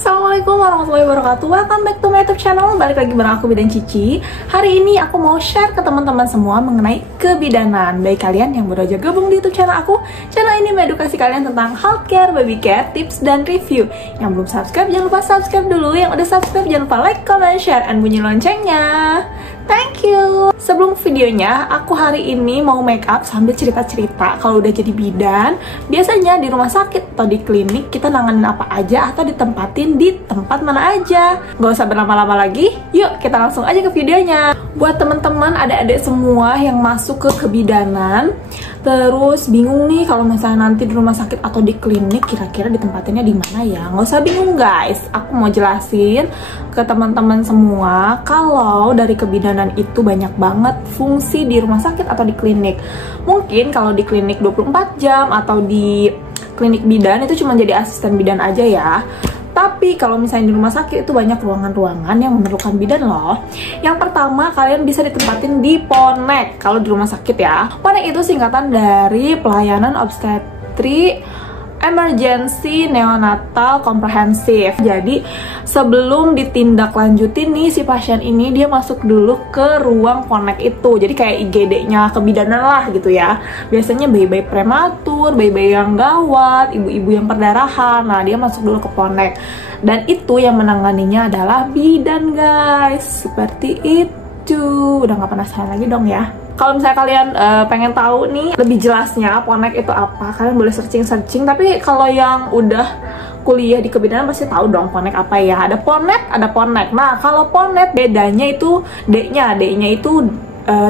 Assalamualaikum warahmatullahi wabarakatuh. Welcome back to my YouTube channel. Balik lagi bareng aku Bidan Cici. Hari ini aku mau share ke teman-teman semua mengenai kebidanan. Baik kalian yang baru aja gabung di YouTube channel aku, channel ini mengedukasi kalian tentang healthcare, baby care, tips, dan review. Yang belum subscribe, jangan lupa subscribe dulu. Yang udah subscribe, jangan lupa like, comment, share, and bunyi loncengnya. Thank you. Sebelum videonya, aku hari ini mau make up sambil cerita-cerita kalau udah jadi bidan. Biasanya di rumah sakit atau di klinik kita nanganin apa aja atau ditempatin di tempat mana aja. Gak usah berlama-lama lagi, yuk kita langsung aja ke videonya. Buat teman-teman adik-adik semua yang masuk ke kebidanan, terus bingung nih kalau misalnya nanti di rumah sakit atau di klinik kira-kira ditempatinnya di mana ya? Nggak usah bingung guys, aku mau jelasin ke teman-teman semua kalau dari kebidanan itu banyak banget fungsi di rumah sakit atau di klinik. Mungkin kalau di klinik 24 jam atau di klinik bidan itu cuma jadi asisten bidan aja ya. Tapi kalau misalnya di rumah sakit itu banyak ruangan-ruangan yang memerlukan bidan loh. Yang pertama, kalian bisa ditempatin di PONEK kalau di rumah sakit ya. PONEK itu singkatan dari Pelayanan Obstetri Emergency Neonatal Komprehensif. Jadi sebelum ditindaklanjutin nih si pasien ini, dia masuk dulu ke ruang PONEK itu. Jadi kayak IGD-nya kebidanan lah gitu ya. Biasanya bayi-bayi prematur, bayi-bayi yang gawat, ibu-ibu yang perdarahan. Nah, dia masuk dulu ke PONEK. Dan itu yang menanganinya adalah bidan guys. Seperti itu. Udah gak penasaran lagi dong ya. Kalau misalnya kalian pengen tahu nih lebih jelasnya PONEK itu apa, kalian boleh searching. Tapi kalau yang udah kuliah di kebidanan pasti tahu dong PONEK apa ya. Ada PONEK, ada PONEK. Nah, kalau PONEK bedanya itu D-nya itu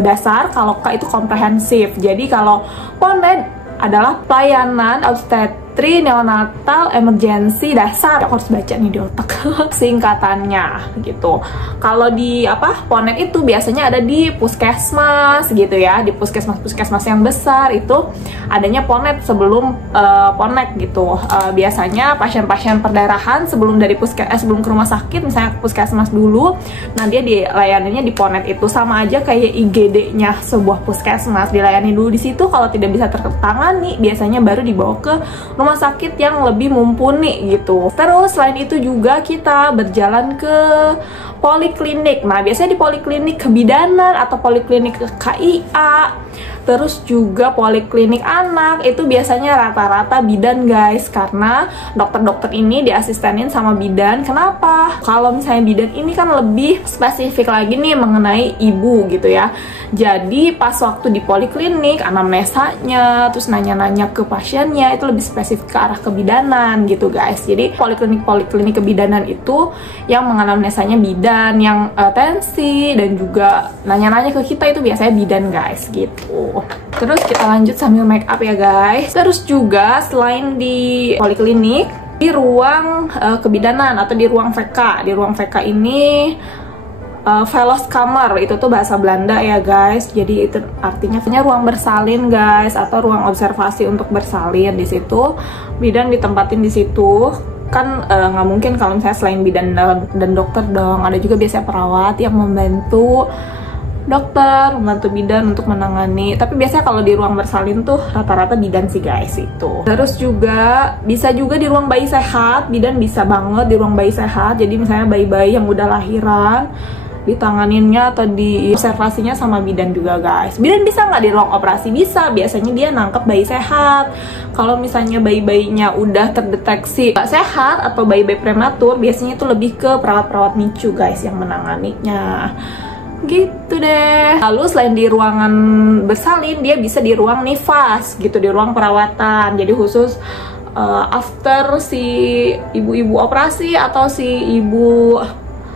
dasar, kalau K itu komprehensif. Jadi kalau PONEK adalah Pelayanan Obstetri Neonatal Emergency Dasar. Aku harus baca nih di otak singkatannya gitu. Kalau di PONEK itu biasanya ada di puskesmas gitu ya. Di puskesmas yang besar itu adanya PONEK sebelum PONEK gitu. Biasanya pasien-pasien perdarahan sebelum ke rumah sakit, misalnya puskesmas dulu, nah dia dilayaninya di PONEK itu. Sama aja kayak IGD-nya sebuah puskesmas, dilayani dulu di situ. Kalau tidak bisa tertangani, biasanya baru dibawa ke rumah sakit yang lebih mumpuni gitu. Terus selain itu juga kita berjalan ke poliklinik. Nah, biasanya di poliklinik kebidanan atau poliklinik KIA, terus juga poliklinik anak, itu biasanya rata-rata bidan guys, karena dokter-dokter ini diasistenin sama bidan. Kenapa? Kalau misalnya bidan ini kan lebih spesifik lagi nih mengenai ibu gitu ya. Jadi pas waktu di poliklinik, anamnesanya, terus nanya-nanya ke pasiennya, itu lebih spesifik ke arah kebidanan gitu guys. Jadi poliklinik kebidanan itu yang menganamnesanya bidan, yang tensi dan juga nanya-nanya ke kita itu biasanya bidan guys gitu. Terus kita lanjut sambil make up ya guys. Terus juga selain di poliklinik, di ruang kebidanan atau di ruang VK. Di ruang VK ini Veloskamer itu tuh bahasa Belanda ya guys. Jadi itu artinya ruang bersalin guys, atau ruang observasi untuk bersalin. Di situ bidan ditempatin di situ. Kan nggak mungkin kalau misalnya selain bidan dan dokter dong, ada juga biasanya perawat yang membantu dokter, membantu bidan untuk menangani. Tapi biasanya kalau di ruang bersalin tuh rata-rata bidan sih guys itu. Terus juga bisa juga di ruang bayi sehat, bidan bisa banget di ruang bayi sehat. Jadi misalnya bayi-bayi yang udah lahiran, ditanganinnya atau di observasinya sama bidan juga guys. Bidan bisa nggak di ruang operasi? Bisa, biasanya dia nangkep bayi sehat. Kalau misalnya bayi-bayinya udah terdeteksi nggak sehat atau bayi-bayi prematur, biasanya itu lebih ke perawat-perawat NICU guys yang menanganinya gitu deh. Lalu selain di ruangan bersalin, dia bisa di ruang nifas gitu, di ruang perawatan. Jadi khusus after si ibu-ibu operasi atau si ibu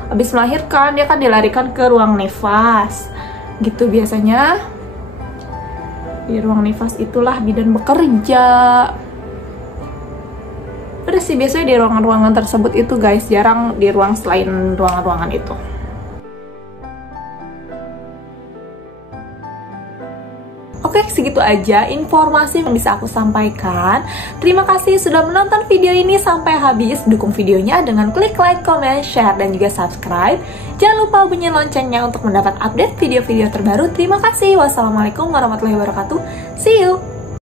habis melahirkan, dia kan dilarikan ke ruang nifas gitu. Biasanya di ruang nifas itulah bidan bekerja. Udah sih, biasanya di ruangan-ruangan tersebut itu guys, jarang di ruang selain ruangan-ruangan itu. Oke, segitu aja informasi yang bisa aku sampaikan. Terima kasih sudah menonton video ini sampai habis. Dukung videonya dengan klik like, comment, share, dan juga subscribe. Jangan lupa bunyi loncengnya untuk mendapat update video-video terbaru. Terima kasih. Wassalamualaikum warahmatullahi wabarakatuh. See you!